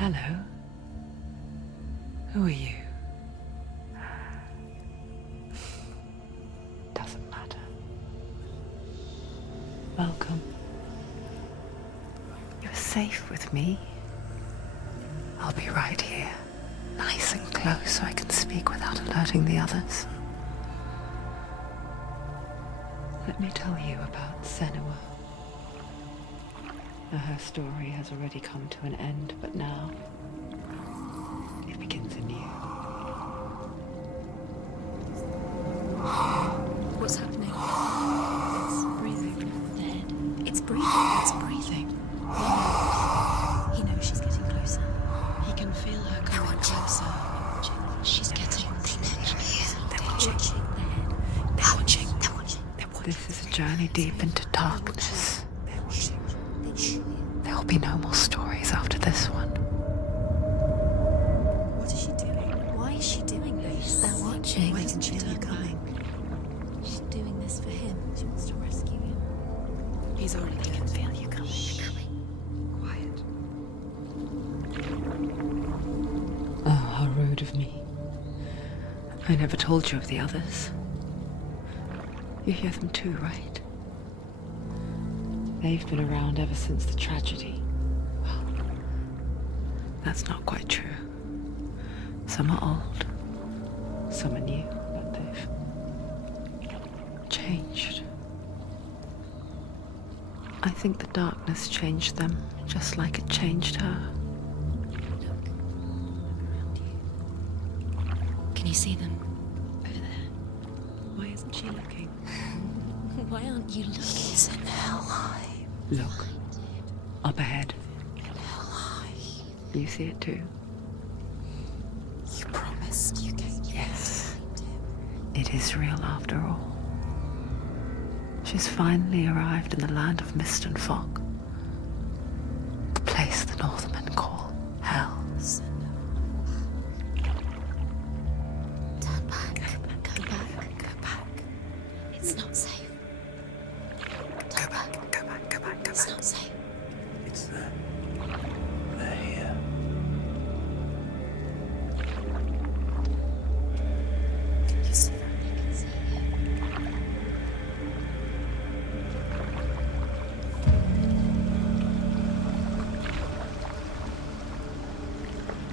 Hello. Who are you? Doesn't matter. Welcome. You're safe with me. I'll be right here, nice and close so I can speak without alerting the others. Let me tell you about Senua. Her story has already come to an end, but now it begins anew. What's happening? It's breathing. Dead. It's breathing. It's breathing. He knows she's getting closer. He can feel her coming closer. She's getting closer. They're watching. They're watching. They're watching. This is a journey deep into darkness. There will be no more stories after this one. What is she doing? Why is she doing this? They're watching. Why doesn't she feel her coming? She's doing this for him. She wants to rescue him. He's already dead. He can feel you coming. Quiet. Oh, how rude of me. I never told you of the others. You hear them too, right? They've been around ever since the tragedy. Well, that's not quite true. Some are old, some are new, but they've changed. I think the darkness changed them, just like it changed her. Look. Around you. Can you see them? Over there. Why isn't she looking? Why aren't you looking? He's in hell high. Look, up ahead. Hell high. You see it too? You promised you gave me. Yes. It is real after all. She's finally arrived in the land of mist and fog. The place the Northmen call hell. Turn back. Go back. Go back. It's not safe. Go back. It's not safe. It's there. They're here. You see them? They can see you.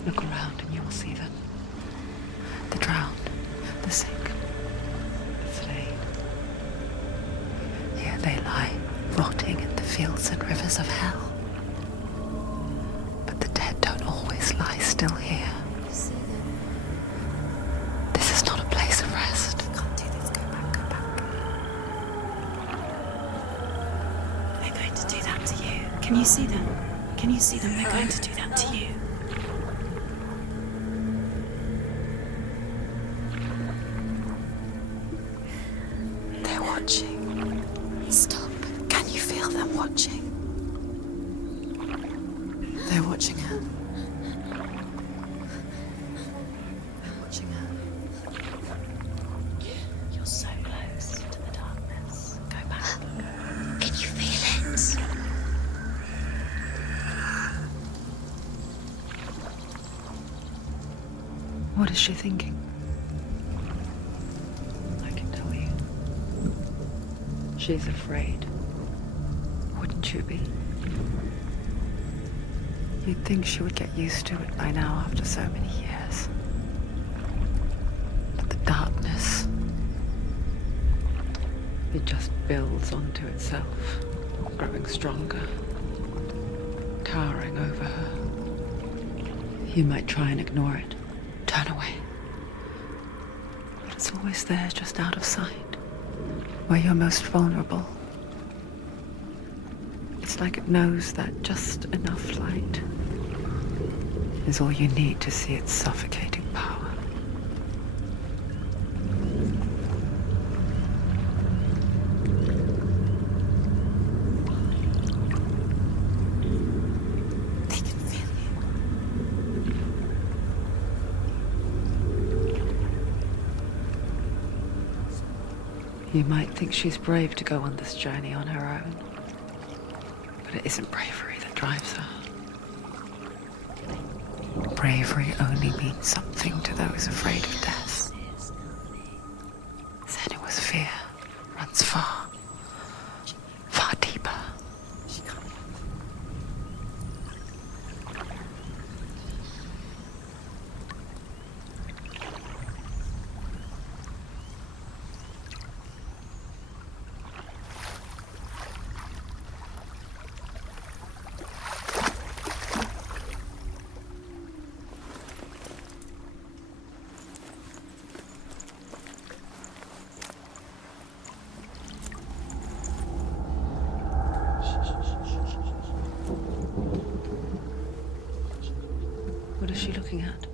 Look around and you will see them. The drowned, the sick, the slain. Here they lie, rotting in the fields and rivers of hell. But the dead don't always lie still here. You see them? This is not a place of rest. You can't do this. Go back. Go back. They're going to do that to you. Can you see them? Can you see them? They're going to do that to you. They're watching. Stop. Can you feel them watching? They're watching her. They're watching her. You're so close to the darkness. Go back. Can you feel it? What is she thinking? I can tell you. She's afraid. Wouldn't you be? You'd think she would get used to it by now after so many years. But the darkness, it just builds onto itself, growing stronger, towering over her. You might try and ignore it, turn away. But it's always there, just out of sight, where you're most vulnerable. It's like it knows that just enough light is all you need to see its suffocating power. They can feel you. You might think she's brave to go on this journey on her own, but it isn't bravery that drives her. Bravery only means something to those afraid of death. Senua's fear runs far, far deeper. What is she looking at?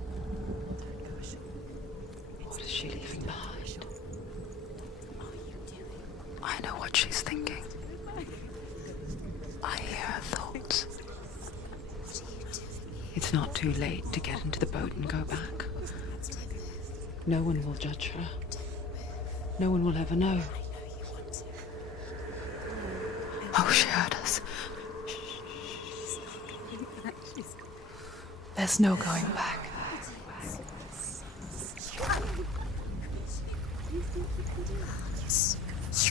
What is she leaving behind? I know what she's thinking. I hear her thoughts. It's not too late to get into the boat and go back. No one will judge her. No one will ever know. Oh, she heard us. There's no going back. You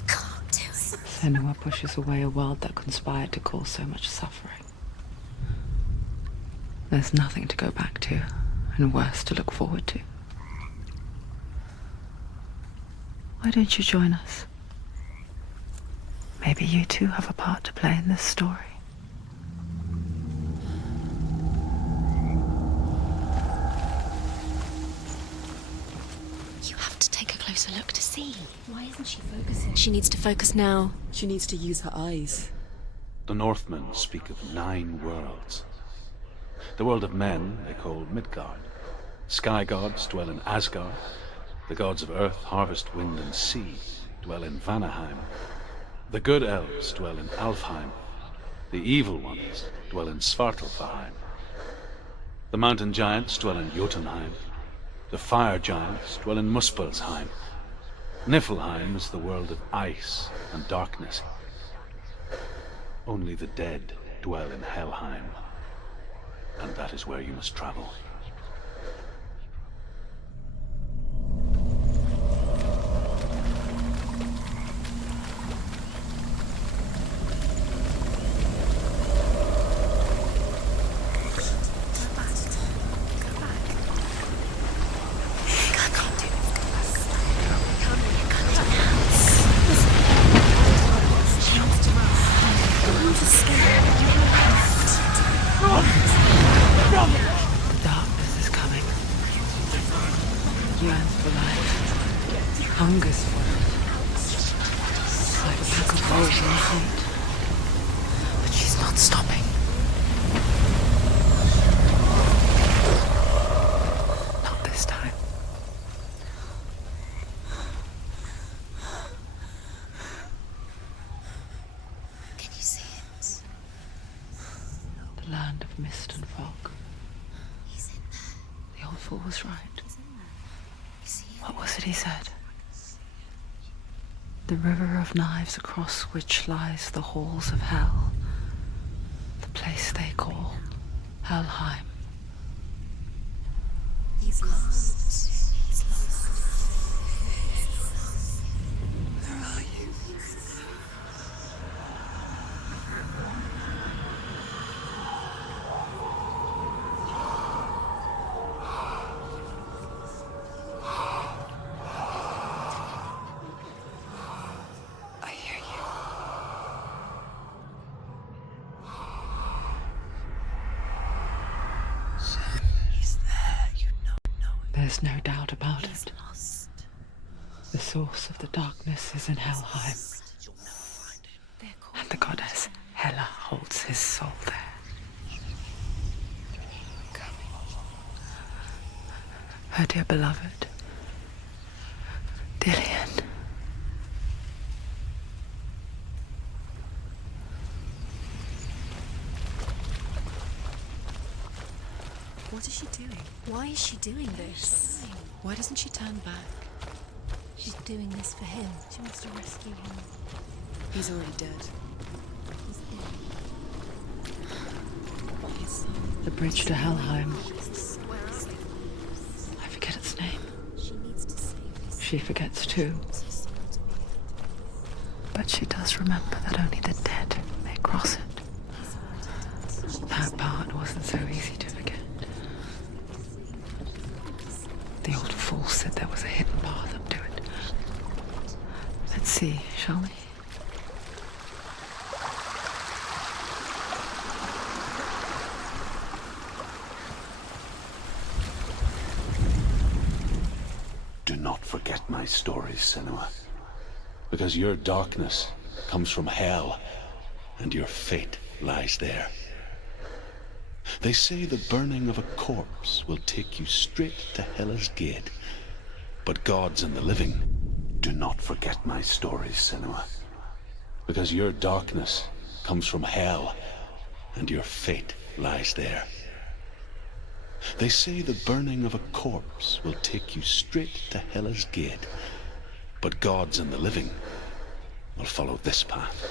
can't do it. Senua pushes away a world that conspired to cause so much suffering. There's nothing to go back to, and worse to look forward to. Why don't you join us? Maybe you too have a part to play in this story. You have to take a closer look to see. Why isn't she focusing? She needs to focus now. She needs to use her eyes. The Northmen speak of 9 worlds. The world of men they call Midgard. Sky gods dwell in Asgard. The gods of earth, harvest, wind, and sea dwell in Vanaheim. The good elves dwell in Alfheim. The evil ones dwell in Svartalfheim. The mountain giants dwell in Jotunheim. The fire giants dwell in Muspelheim. Niflheim is the world of ice and darkness. Only the dead dwell in Helheim, and that is where you must travel. Darkness is coming. Yearns for life. Hungers for it. Like a pack of wolves in the hunt. But she's not stopping. Not this time. Can you see it? The land of mist and fog. He's in there. The old fool was right. He's in there. You see him? What was it he said? The river of knives across which lies the halls of hell. The place they call Helheim. He's lost. He's lost. Where are you? I hear you. He's there, you know it. There's no doubt about He's it. lost. The source of the darkness is in Helheim, You'll never find him. They're called and the goddess Hela holds his soul there. Her dear beloved, Dillian. What is she doing? Why is she doing this? Why doesn't she turn back? She's doing this for him. She wants to rescue him. He's already dead. He's dead. His son. The bridge to Helheim she forgets too. But she does remember that only the dead may cross it. That part wasn't so easy to forget. The old fool said there was a hidden path up to it. Let's see, shall we? Do not forget my stories, Senua, because your darkness comes from hell, and your fate lies there. They say the burning of a corpse will take you straight to Hell's gate, but gods and the living do not forget my stories, Senua, because your darkness comes from hell, and your fate lies there. They say the burning of a corpse will take you straight to Hell's gate, but gods and the living will follow this path.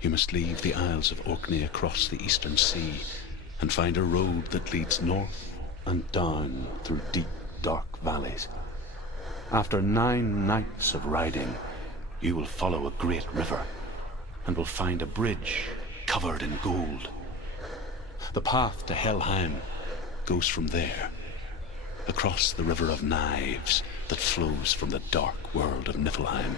You must leave the Isles of Orkney across the eastern sea and find a road that leads north and down through deep, dark valleys. After 9 nights of riding, you will follow a great river and will find a bridge covered in gold. The path to Helheim goes from there, across the river of knives that flows from the dark world of Niflheim.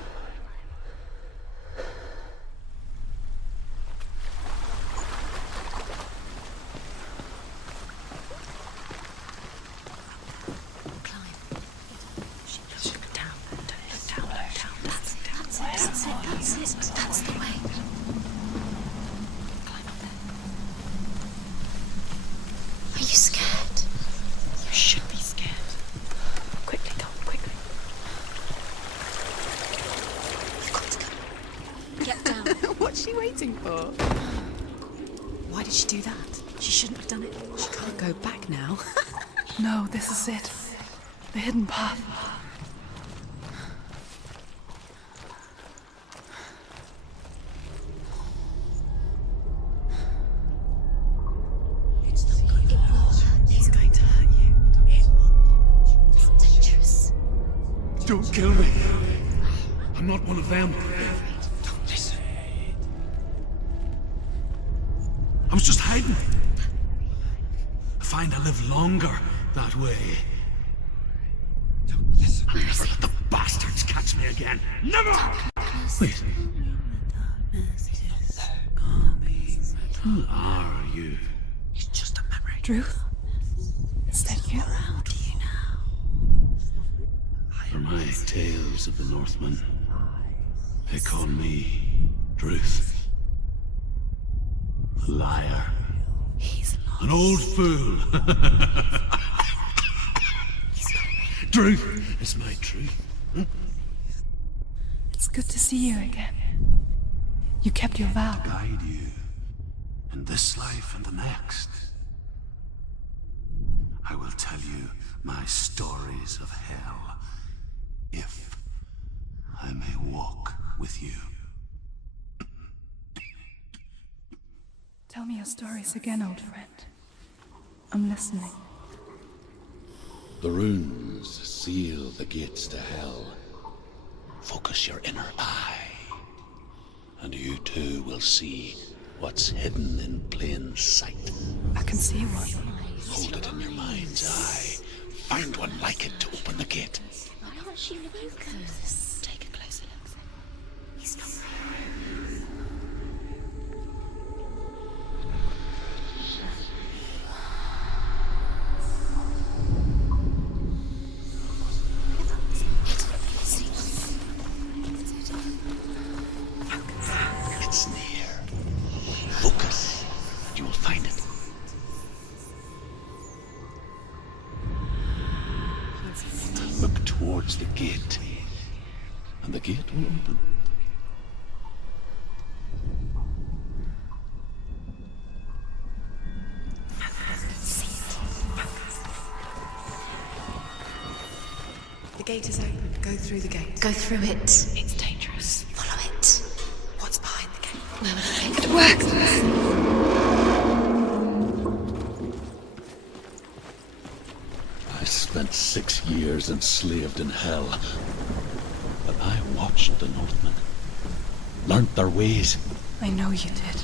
That's the way. Are you scared? You should be scared. Quickly, come, quickly. You've got to go. Get down. What's she waiting for? Why did she do that? She shouldn't have done it. She can't go back now. No, this is it. The hidden path. It's going to hurt you. It's dangerous. Don't kill me. I'm not one of them. Don't listen. I was just hiding. I find I live longer that way. Don't listen. I'll never let the bastards catch me again. Never! Wait. Who are you? It's just a memory. Druth? Is that you? For my tales of the Northmen, they call me Druth. A liar. He's lost. An old fool. Truth is my truth. It's good to see you again. You kept your vow. Guide you in this life and the next. I will tell you my stories of hell, if I may walk with you. Tell me your stories again, old friend. I'm listening. The runes seal the gates to hell. Focus your inner eye, and you too will see what's hidden in plain sight. I can see one. Hold it in your mind's eye. Find one like it to open the gate. Why aren't she focused? Take a closer look. He's not It's near. Focus, and you will find it. Look towards the gate, and the gate will open. The gate is open. Go through the gate. Go through it. It's dangerous. Follow it. What's behind the gate? No. It works! I spent 6 years years enslaved in hell. But I watched the Northmen, learnt their ways. I know you did.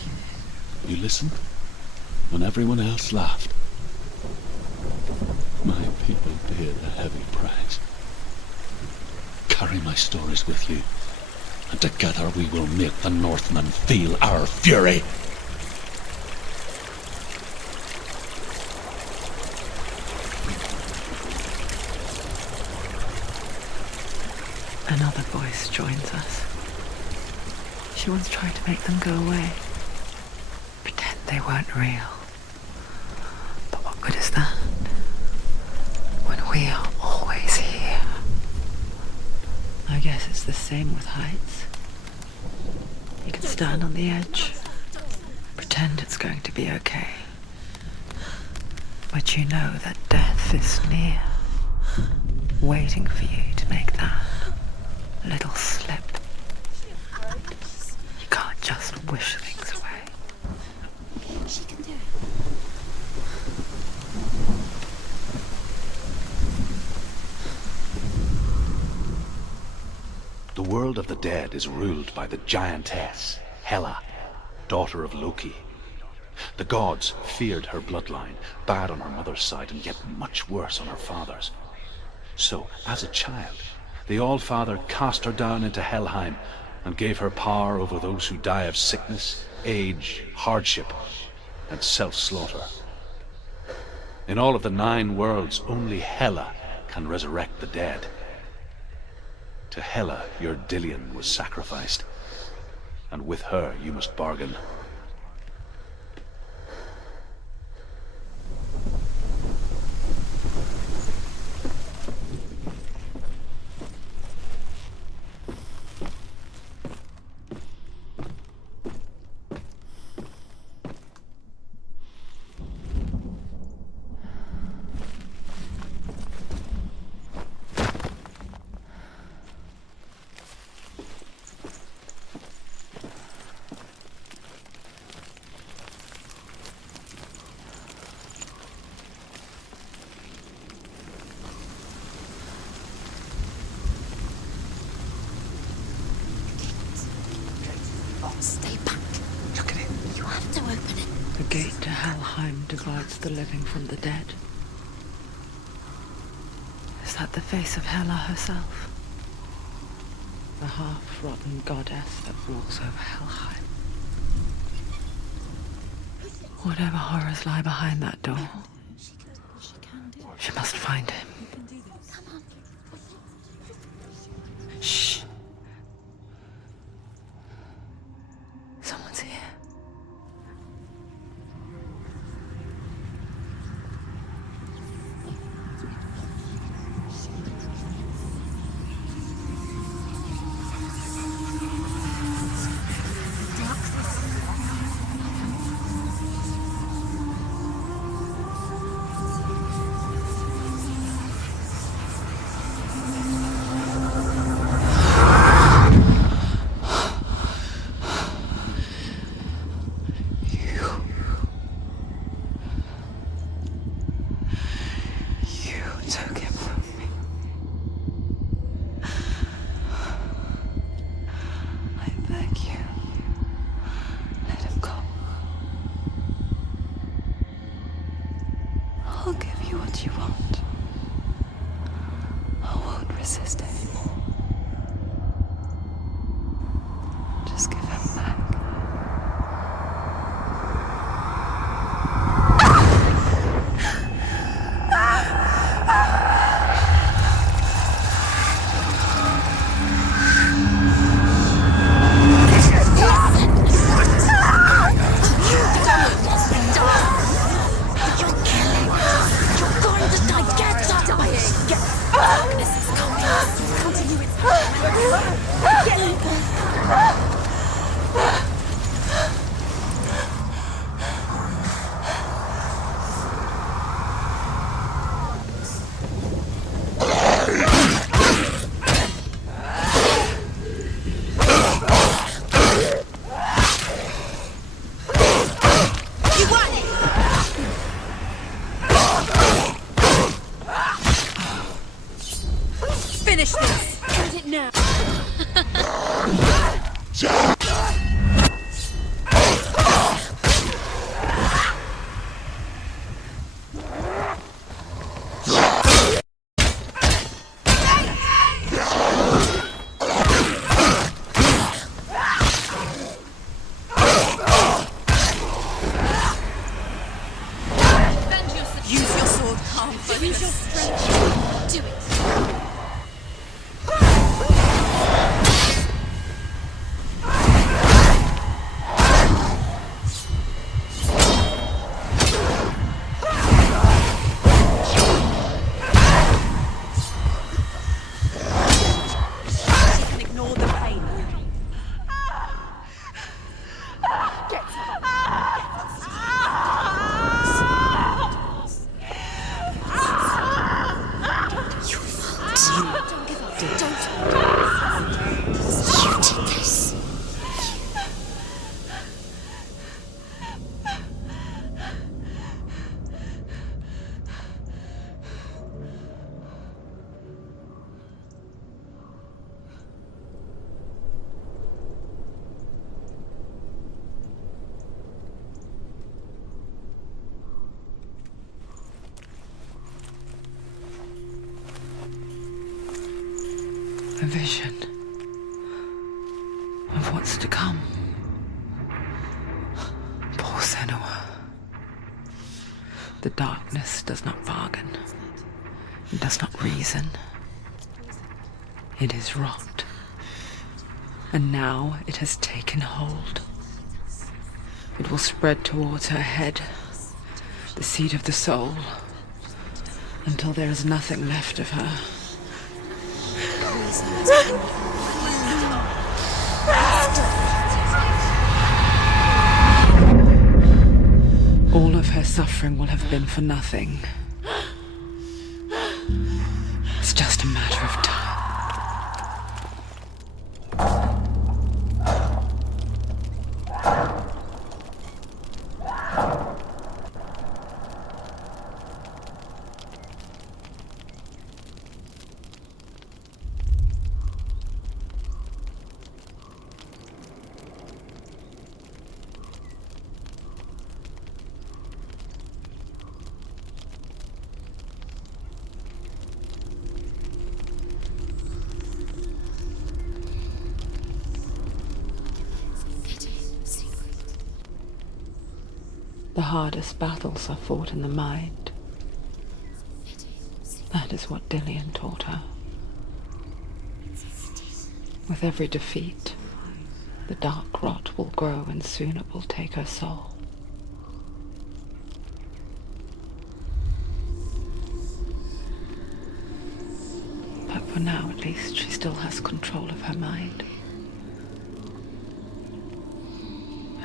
You listened when everyone else laughed. My people paid a heavy price. Carry my stories with you, and together we will make the Northmen feel our fury. Another voice joins us. She once tried to make them go away. Pretend they weren't real. But what good is that? When we are always here. I guess it's the same with heights. You can stand on the edge, pretend it's going to be okay. But you know that death is near, waiting for you to make that little slip. You can't just wish things away. She can do it. The world of the dead is ruled by the giantess, Hela, daughter of Loki. The gods feared her bloodline, bad on her mother's side and yet much worse on her father's. So, as a child, the All-Father cast her down into Helheim and gave her power over those who die of sickness, age, hardship, and self-slaughter. In all of the 9 worlds, only Hela can resurrect the dead. To Hela, your Dillion was sacrificed, and with her you must bargain. Stay back. Look at it. You have to open it. The gate to Helheim divides the living from the dead. Is that the face of Hela herself? The half-rotten goddess that rules over Helheim. Whatever horrors lie behind that door, she must find him. Shh. Someone's here. Took him from me. I beg you, let him go. I'll give you what you want. I won't resist anymore. Just give him back. End it now! Use your sword, calm focus. Use your strength. Do it. She can ignore the pain. You fought. Don't give up. Don't. You did this. A vision of what's to come. Poor Senua. The darkness does not bargain. It does not reason. It is rot. And now it has taken hold. It will spread towards her head, the seat of the soul, until there is nothing left of her. All of her suffering will have been for nothing. It's just a matter of time. The hardest battles are fought in the mind. That is what Dillian taught her. With every defeat, the dark rot will grow and soon it will take her soul. But for now, at least, she still has control of her mind.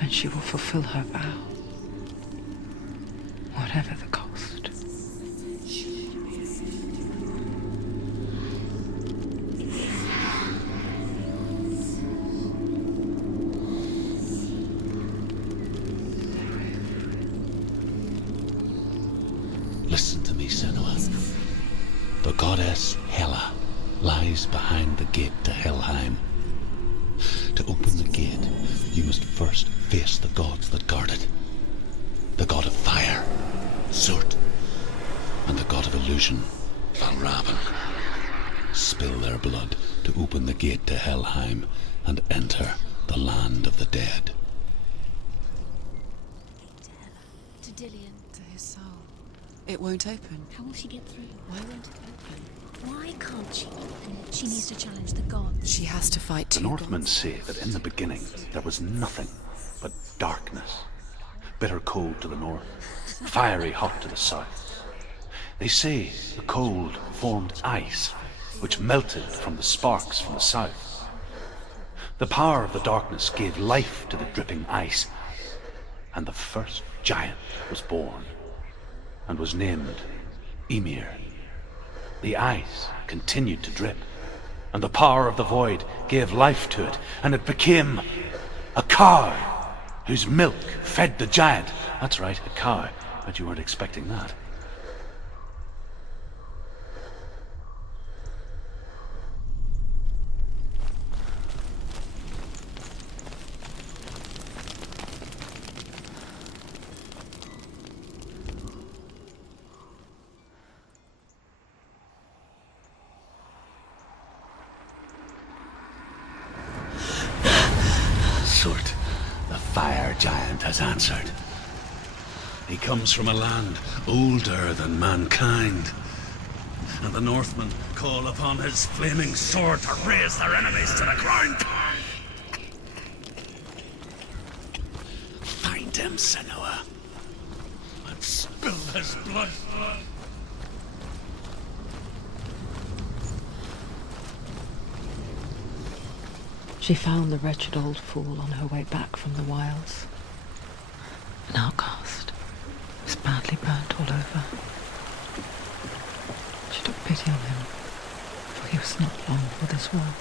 And she will fulfill her vow. Whatever the cost. Listen to me, Senua. The goddess Hela lies behind the gate to Helheim. To open the gate, you must first face the gods that guard it. The god of fire, Surt, and the god of illusion, Valravan. Spill their blood to open the gate to Helheim and enter the land of the dead. To Dillian. To his soul. It won't open. How will she get through? Why won't it open? Why can't she open? She needs to challenge the gods. She has to fight The two Northmen gods. say that in the beginning there was nothing but darkness. Bitter cold to the north, fiery hot to the south. They say the cold formed ice, which melted from the sparks from the south. The power of the darkness gave life to the dripping ice, and the first giant was born, and was named Ymir. The ice continued to drip, and the power of the void gave life to it, and it became a cow, whose milk fed the giant. That's right, a cow. Bet you weren't expecting that. giant has answered. He comes from a land older than mankind, and the Northmen call upon his flaming sword to raise their enemies to the ground. Find him, Senua, and spill his blood. She found the wretched old fool on her way back from the wilds. An outcast. Was badly burnt all over. She took pity on him, for he was not long for this world.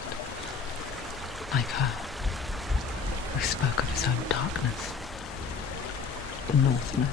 Like her, who spoke of his own darkness. The Northman.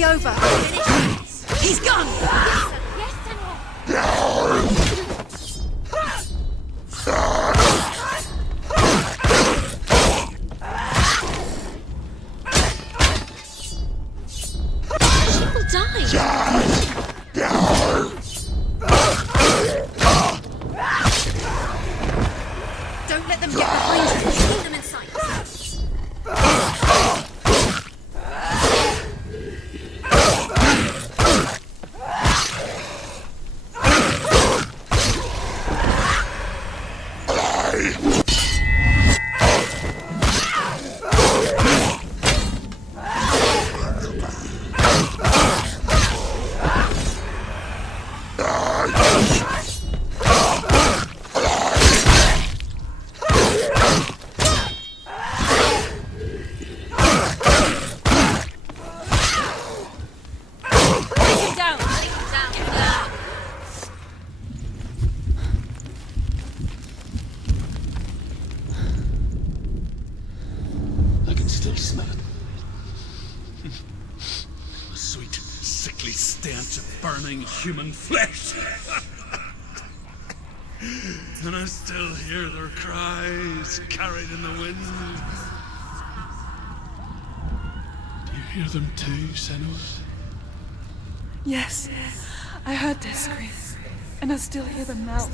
Over. He's gone! Yes, She will die. Don't let them get behind you. Keep them in sight. Human flesh. And I still hear their cries carried in the wind. Do you hear them too, Senua? Yes, I heard their screams, and I still hear them now.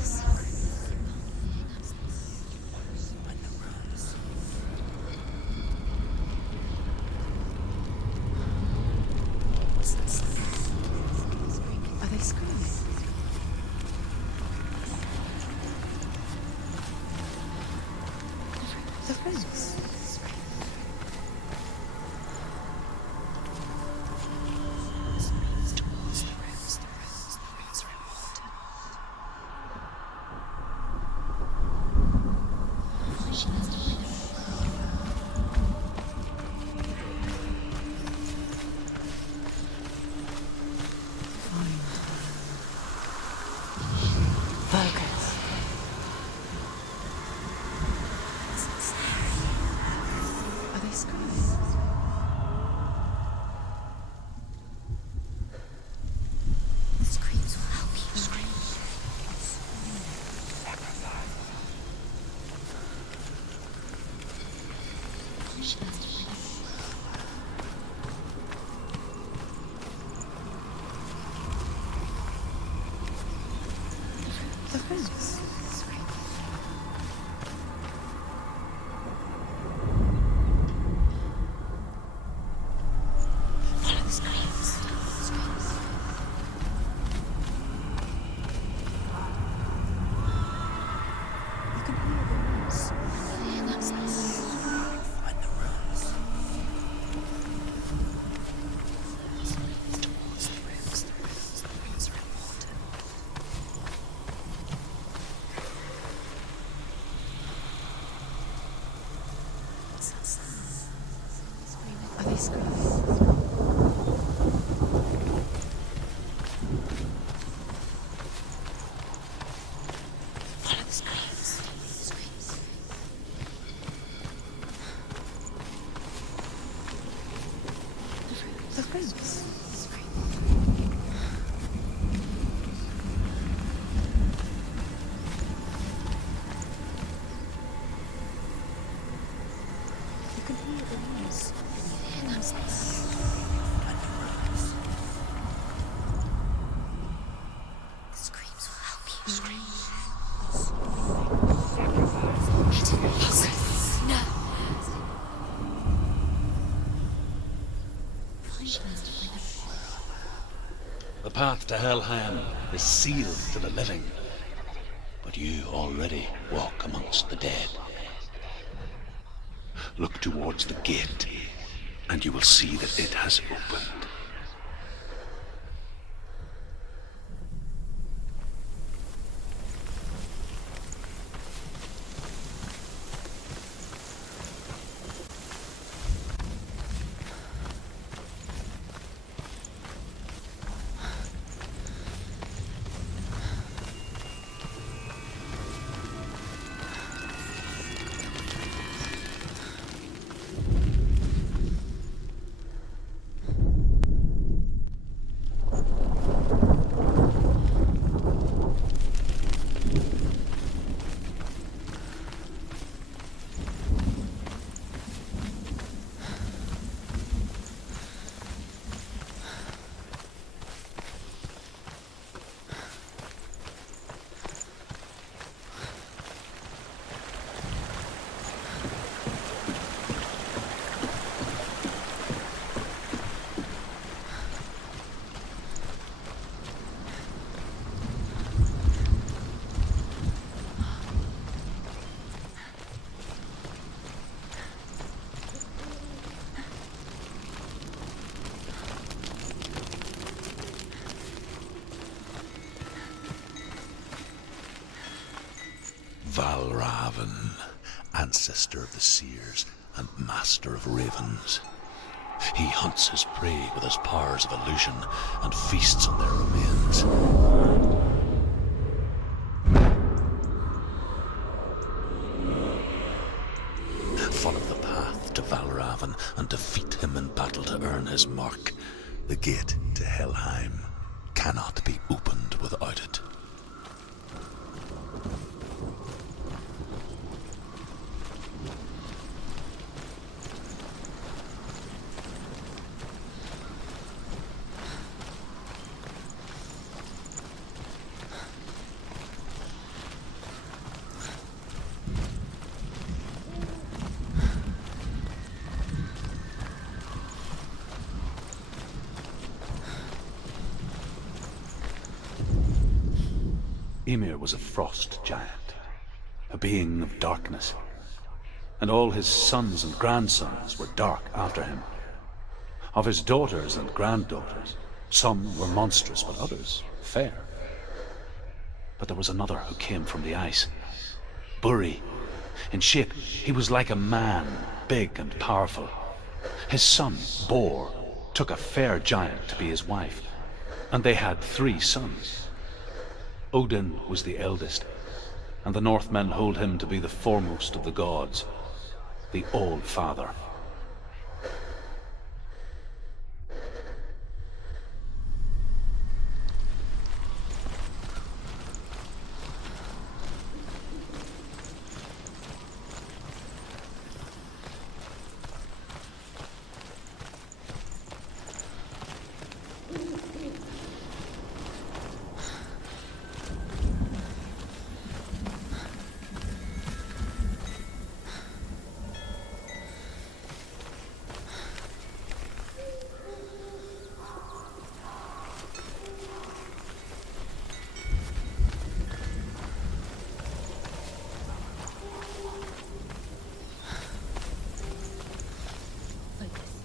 these screams. Follow the screams. Screams. The screams. You can hear the noise. Can you hear them? The screams will help you. Screams. No. The path to Helheim is sealed to the living, but you already walk amongst the dead. Look towards the gate, and you will see that it has opened. Valravan, ancestor of the seers and master of ravens. He hunts his prey with his powers of illusion and feasts on their remains. Follow the path to Valravan and defeat him in battle to earn his mark. The gate to Helheim cannot be opened without it. Ymir was a frost giant, a being of darkness, and all his sons and grandsons were dark after him. Of his daughters and granddaughters, some were monstrous, but others fair. But there was another who came from the ice. Buri. In shape, he was like a man, big and powerful. His son, Bor, took a fair giant to be his wife, and they had 3 sons. Odin was the eldest, and the Northmen hold him to be the foremost of the gods, the All-Father.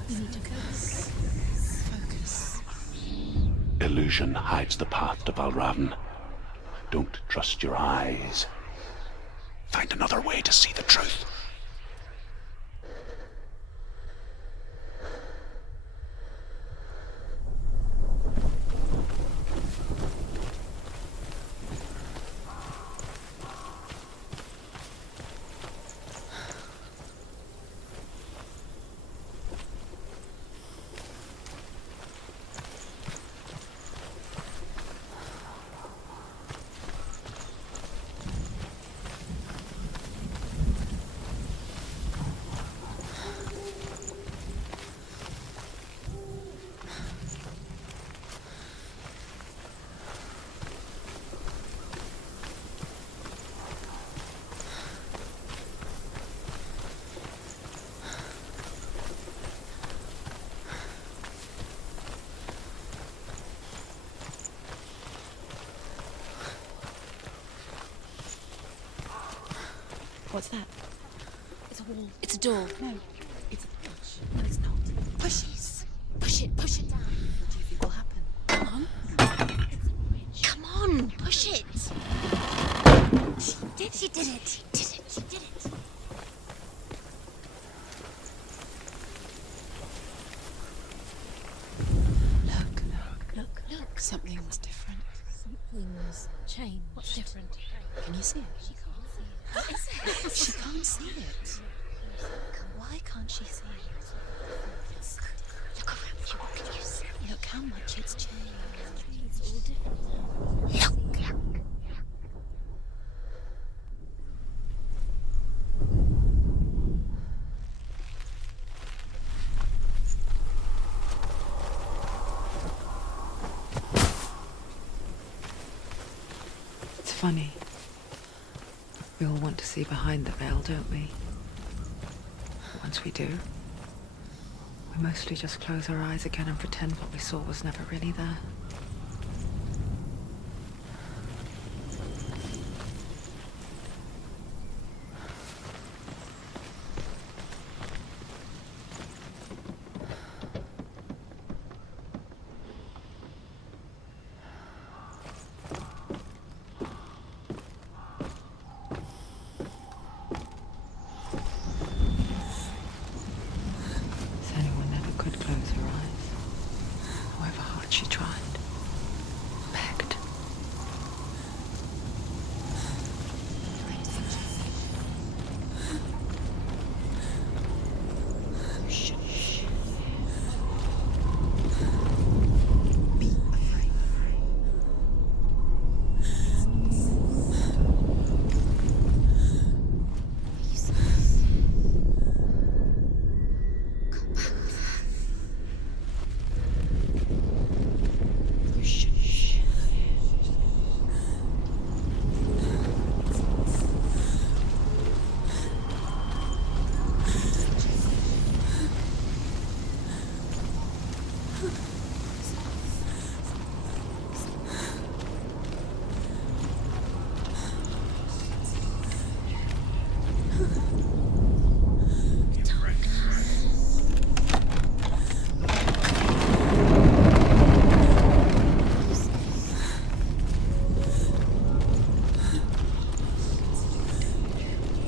You need to focus. Focus. Illusion hides the path to Valravan. Don't trust your eyes. Find another way to see the truth. What's that? It's a wall. It's a door. No. It's a push. No, it's not. Push it. Push it. Push it down. What do you think will happen? Come on. It's a bridge. Come on. Push it. She did it. She did it. She did it. Look. Something's different. Something's changed. What's different? Can you see it? She can't see it. What is it? She can't see it. Why can't she see it? Look around you. What can you see? Look how much it's changed. It's all different now. Look. It's funny. We all want to see behind the veil, don't we? Once we do, we mostly just close our eyes again and pretend what we saw was never really there. Senua never could close her eyes, however hard she tried. Begged. Shh. Be afraid. Are you serious? Go back. You should.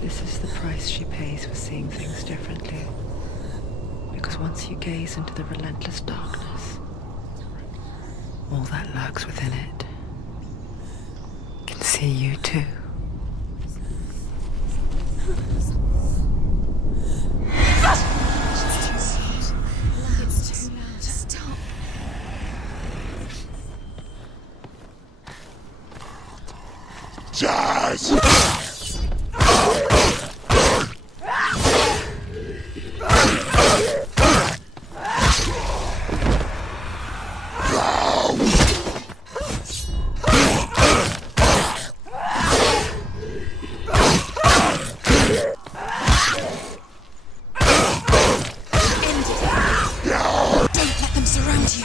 This is the price she pays for seeing things differently. Because once you gaze into the relentless darkness, all that lurks within it can see you too. It's too loud. Stop. Jazz! Don't let them surround you.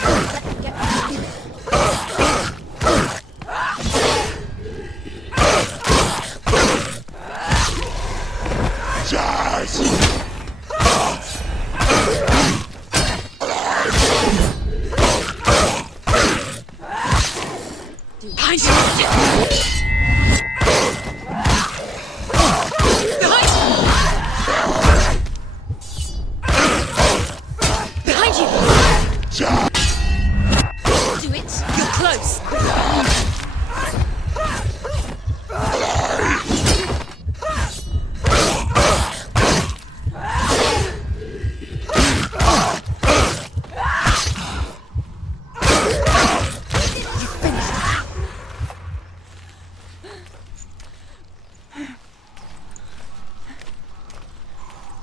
Jazz! Behind you! Behind you! Jazz! Do it! You're close!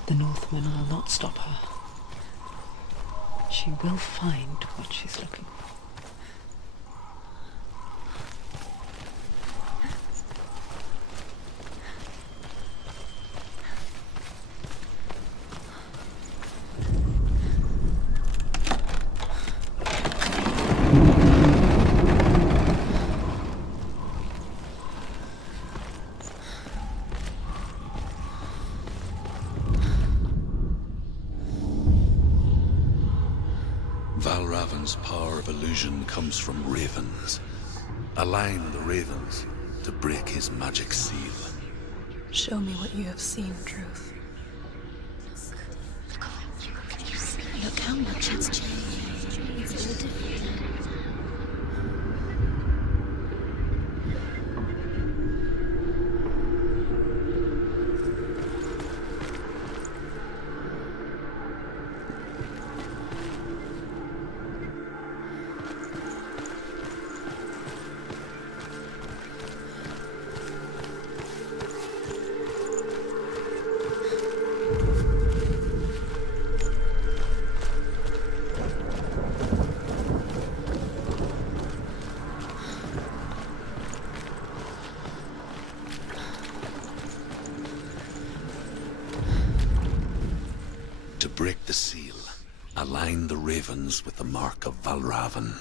The Northman will not stop her. She will find what she's looking for. Valravan's power of illusion comes from ravens. Align the ravens to break his magic seal. Show me what you have seen, Truth. Look how much it's changed. It's all different now. To break the seal, align the ravens with the mark of Valravan.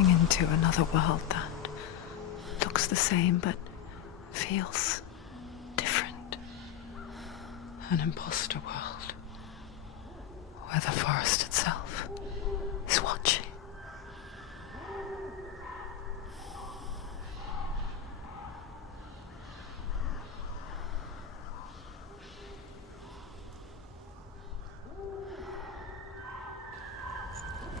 crossing into another world that looks the same but feels different. An imposter world where the forest itself